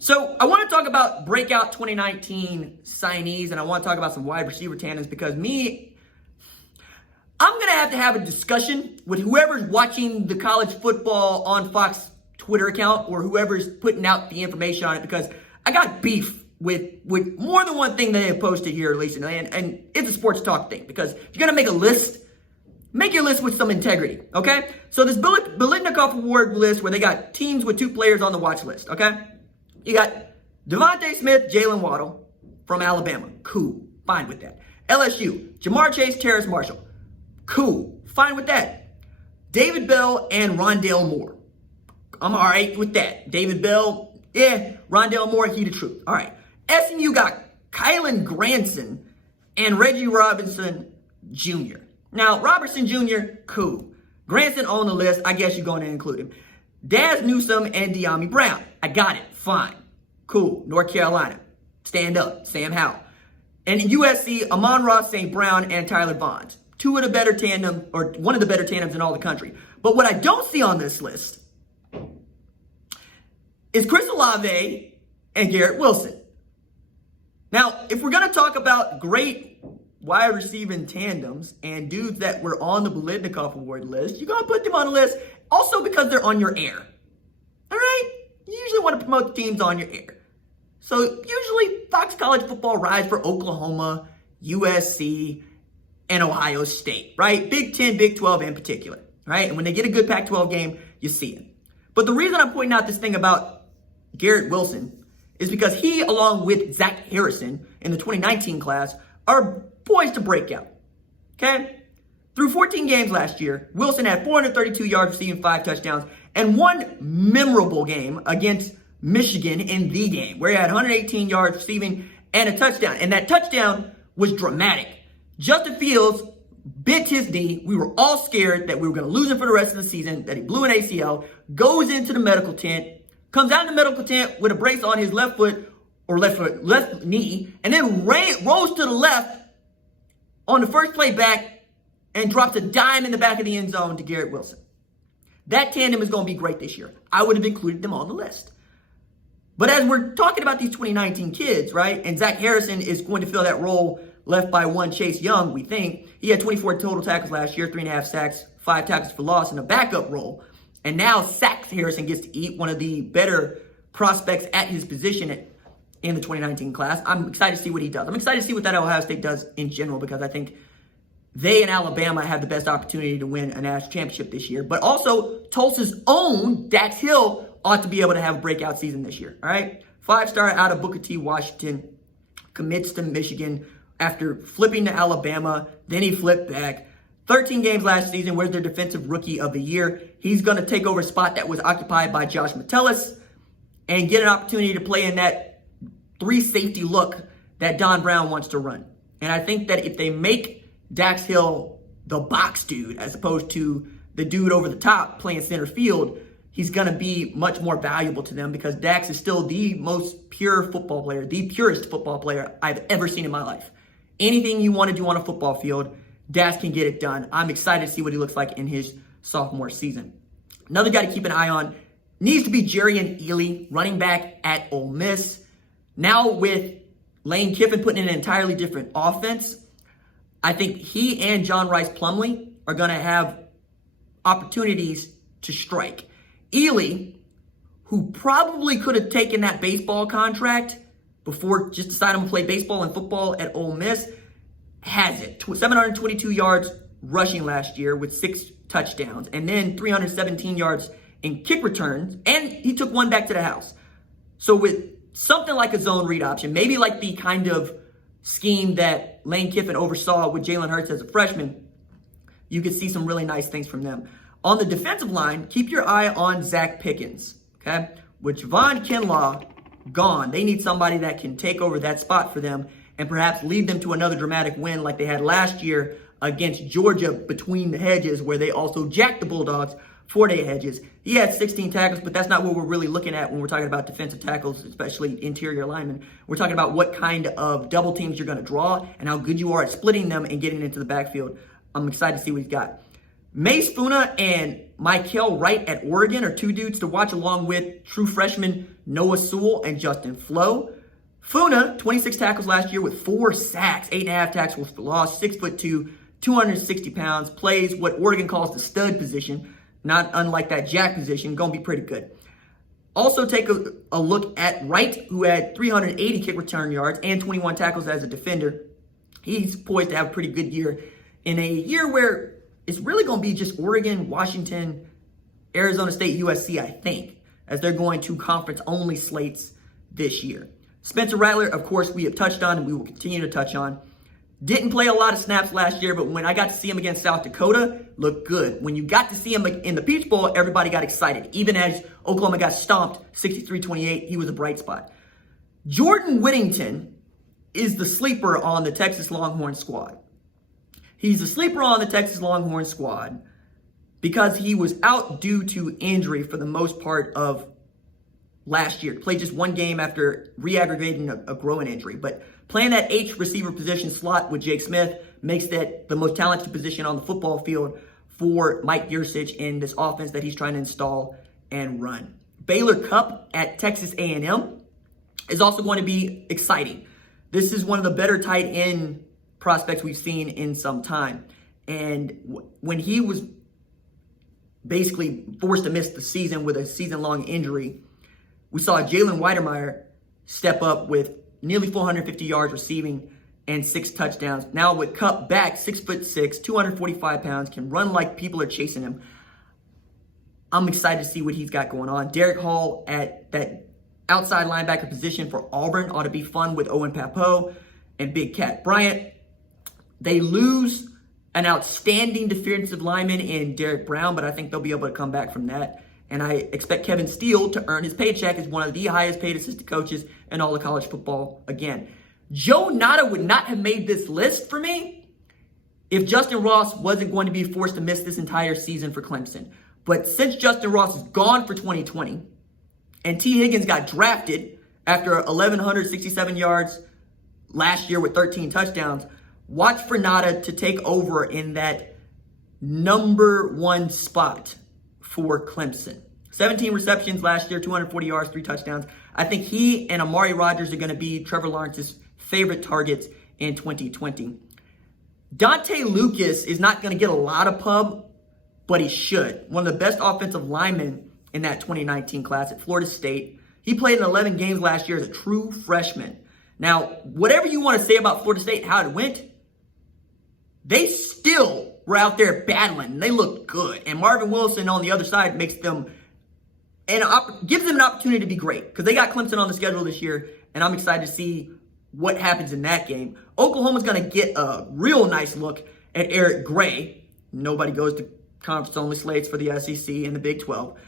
So I want to talk about breakout 2019 signees, and I want to talk about some wide receiver tandems because I'm going to have a discussion with whoever's watching the college football on Fox Twitter account or whoever's putting out the information on it, because I got beef with more than one thing they have posted here recently, and it's a sports talk thing, because if you're going to make a list, make your list with some integrity, okay? So this Biletnikoff Award list where they got teams with 2 players on the watch list, okay? You got Devontae Smith, Jalen Waddle from Alabama. Cool. Fine with that. LSU, Jamar Chase, Terrace Marshall. Cool. Fine with that. David Bell and Rondale Moore. I'm all right with that. David Bell, Rondale Moore, he the truth. All right. SMU got Kylan Granson and Reggie Robinson Jr. Now, Robertson Jr., cool. Granson on the list. I guess you're going to include him. Daz Newsome and De'Ami Brown. I got it. Fine. Cool. North Carolina. Stand up. Sam Howell. And USC, Amon-Ra St. Brown and Tyler Vaughns. One of the better tandems in all the country. But what I don't see on this list is Chris Olave and Garrett Wilson. Now, if we're going to talk about great wide receiving tandems and dudes that were on the Biletnikoff Award list, you're going to put them on the list also because they're on your air. All right? You usually want to promote the teams on your air. So usually Fox College Football rides for Oklahoma, USC, and Ohio State, right? Big 10, Big 12 in particular, right? And when they get a good Pac-12 game, you see it. But the reason I'm pointing out this thing about Garrett Wilson is because he, along with Zach Harrison in the 2019 class, are poised to break out, okay? Through 14 games last year, Wilson had 432 yards receiving, 5 touchdowns, and one memorable game against Michigan in the game, where he had 118 yards receiving and a touchdown. And that touchdown was dramatic. Justin Fields bit his knee. We were all scared that we were going to lose him for the rest of the season, that he blew an ACL, goes into the medical tent, comes out in the medical tent with a brace on his left knee, and then rolls to the left on the first play back and drops a dime in the back of the end zone to Garrett Wilson. That tandem is going to be great this year. I would have included them on the list. But as we're talking about these 2019 kids, right, and Zach Harrison is going to fill that role left by one Chase Young, we think. He had 24 total tackles last year, 3.5 sacks, 5 tackles for loss in a backup role. And now Zach Harrison gets to eat, one of the better prospects at his position in the 2019 class. I'm excited to see what he does. I'm excited to see what that Ohio State does in general, because I think they and Alabama have the best opportunity to win a national championship this year. But also, Tulsa's own Dax Hill ought to be able to have a breakout season this year, all right? 5-star out of Booker T. Washington, commits to Michigan after flipping to Alabama. Then he flipped back. 13 games last season, was their defensive rookie of the year. He's going to take over a spot that was occupied by Josh Metellus and get an opportunity to play in that 3-safety look that Don Brown wants to run. And I think that if they make Dax Hill the box dude as opposed to the dude over the top playing center field, he's going to be much more valuable to them, because Dax is still the most pure football player, the purest football player I've ever seen in my life. Anything you want to do on a football field, Dax can get it done. I'm excited to see what he looks like in his sophomore season. Another guy to keep an eye on needs to be Jerrion Ealy, running back at Ole Miss. Now with Lane Kiffin putting in an entirely different offense, I think he and John Rice Plumlee are going to have opportunities to strike. Ealy, who probably could have taken that baseball contract before just deciding to play baseball and football at Ole Miss, has it. 722 yards rushing last year with 6 touchdowns, and then 317 yards in kick returns, and he took one back to the house. So with something like a zone read option, maybe like the kind of scheme that Lane Kiffin oversaw with Jalen Hurts as a freshman, you could see some really nice things from them. On the defensive line, keep your eye on Zach Pickens, okay? With Javon Kinlaw gone, they need somebody that can take over that spot for them and perhaps lead them to another dramatic win like they had last year against Georgia between the hedges, where they also jacked the Bulldogs for their hedges. He had 16 tackles, but that's not what we're really looking at when we're talking about defensive tackles, especially interior linemen. We're talking about what kind of double teams you're going to draw and how good you are at splitting them and getting into the backfield. I'm excited to see what he's got. Mace Funa and Michael Wright at Oregon are 2 dudes to watch, along with true freshman Noah Sewell and Justin Flo. Funa, 26 tackles last year with 4 sacks, 8.5 tackles for loss, 6'2", 260 pounds, plays what Oregon calls the stud position, not unlike that jack position, going to be pretty good. Also take a look at Wright, who had 380 kick return yards and 21 tackles as a defender. He's poised to have a pretty good year in a year where it's really going to be just Oregon, Washington, Arizona State, USC, I think, as they're going to conference-only slates this year. Spencer Rattler, of course, we have touched on and we will continue to touch on. Didn't play a lot of snaps last year, but when I got to see him against South Dakota, looked good. When you got to see him in the Peach Bowl, everybody got excited. Even as Oklahoma got stomped 63-28, he was a bright spot. Jordan Whittington is the sleeper on the Texas Longhorn squad. He's the sleeper on the Texas Longhorn squad because he was out due to injury for the most part of last year. Played just one game after re-aggravating a growing injury. But playing that H receiver position slot with Jake Smith makes that the most talented position on the football field for Mike Yurcich in this offense that he's trying to install and run. Baylor Cupp at Texas A&M is also going to be exciting. This is one of the better tight end prospects we've seen in some time. And when he was basically forced to miss the season with a season-long injury, we saw Jalen Weidermeyer step up with nearly 450 yards receiving and 6 touchdowns. Now with Cupp back, 6'6", 245 pounds, can run like people are chasing him. I'm excited to see what he's got going on. Derek Hall at that outside linebacker position for Auburn ought to be fun with Owen Papo and Big Cat Bryant. They lose an outstanding defensive lineman in Derek Brown, but I think they'll be able to come back from that. And I expect Kevin Steele to earn his paycheck as one of the highest paid assistant coaches in all of college football again. Joe Nada would not have made this list for me if Justin Ross wasn't going to be forced to miss this entire season for Clemson. But since Justin Ross is gone for 2020 and T. Higgins got drafted after 1,167 yards last year with 13 touchdowns, watch for Nada to take over in that number 1 spot for Clemson. 17 receptions last year, 240 yards, 3 touchdowns. I think he and Amari Rodgers are going to be Trevor Lawrence's favorite targets in 2020. Dante Lucas is not going to get a lot of pub, but he should. One of the best offensive linemen in that 2019 class at Florida State. He played in 11 games last year as a true freshman. Now, whatever you want to say about Florida State, how it went, they still were out there battling. They looked good. And Marvin Wilson on the other side makes them and gives them an opportunity to be great because they got Clemson on the schedule this year, and I'm excited to see what happens in that game. Oklahoma's going to get a real nice look at Eric Gray. Nobody goes to conference-only slates for the SEC and the Big 12.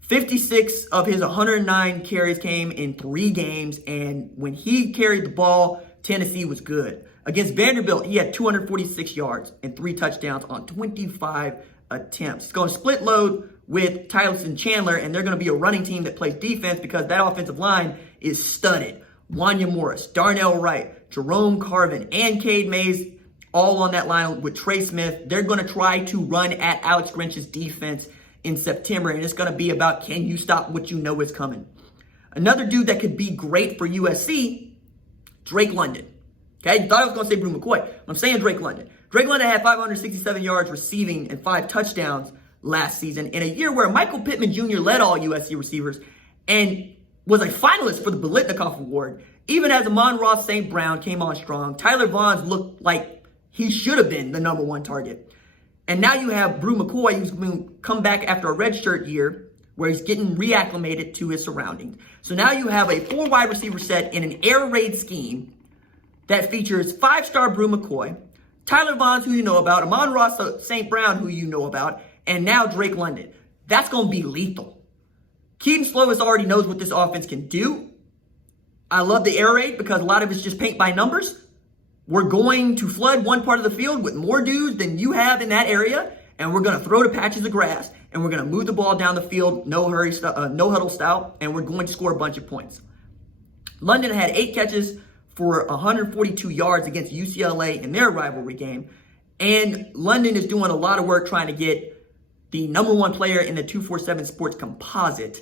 56 of his 109 carries came in 3 games, and when he carried the ball, Tennessee was good. Against Vanderbilt, he had 246 yards and 3 touchdowns on 25 attempts. He's going to split load with Tyson Chandler, and they're going to be a running team that plays defense because that offensive line is studded. Wanya Morris, Darnell Wright, Jerome Carvin, and Cade Mays all on that line with Trey Smith. They're going to try to run at Alex Grinch's defense in September, and it's going to be about can you stop what you know is coming. Another dude that could be great for USC, Drake London. Okay, you thought I was going to say Brew McCoy. I'm saying Drake London. Drake London had 567 yards receiving and 5 touchdowns last season in a year where Michael Pittman Jr. led all USC receivers and was a finalist for the Biletnikoff Award. Even as Amon-Ra St. Brown came on strong, Tyler Vaughns looked like he should have been the number 1 target. And now you have Brew McCoy, who's going to come back after a redshirt year where he's getting reacclimated to his surroundings. So now you have a 4 wide receiver set in an air raid scheme that features 5-star Brew McCoy, Tyler Vaughns, who you know about, Amon-Ra St. Brown, who you know about, and now Drake London. That's going to be lethal. Keaton Slovis already knows what this offense can do. I love the air raid because a lot of it's just paint by numbers. We're going to flood one part of the field with more dudes than you have in that area, and we're going to throw to patches of grass, and we're going to move the ball down the field, no huddle style, and we're going to score a bunch of points. London had 8 catches for 142 yards against UCLA in their rivalry game, and London is doing a lot of work trying to get the number 1 player in the 247 Sports composite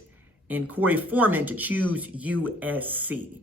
and Corey Foreman to choose USC.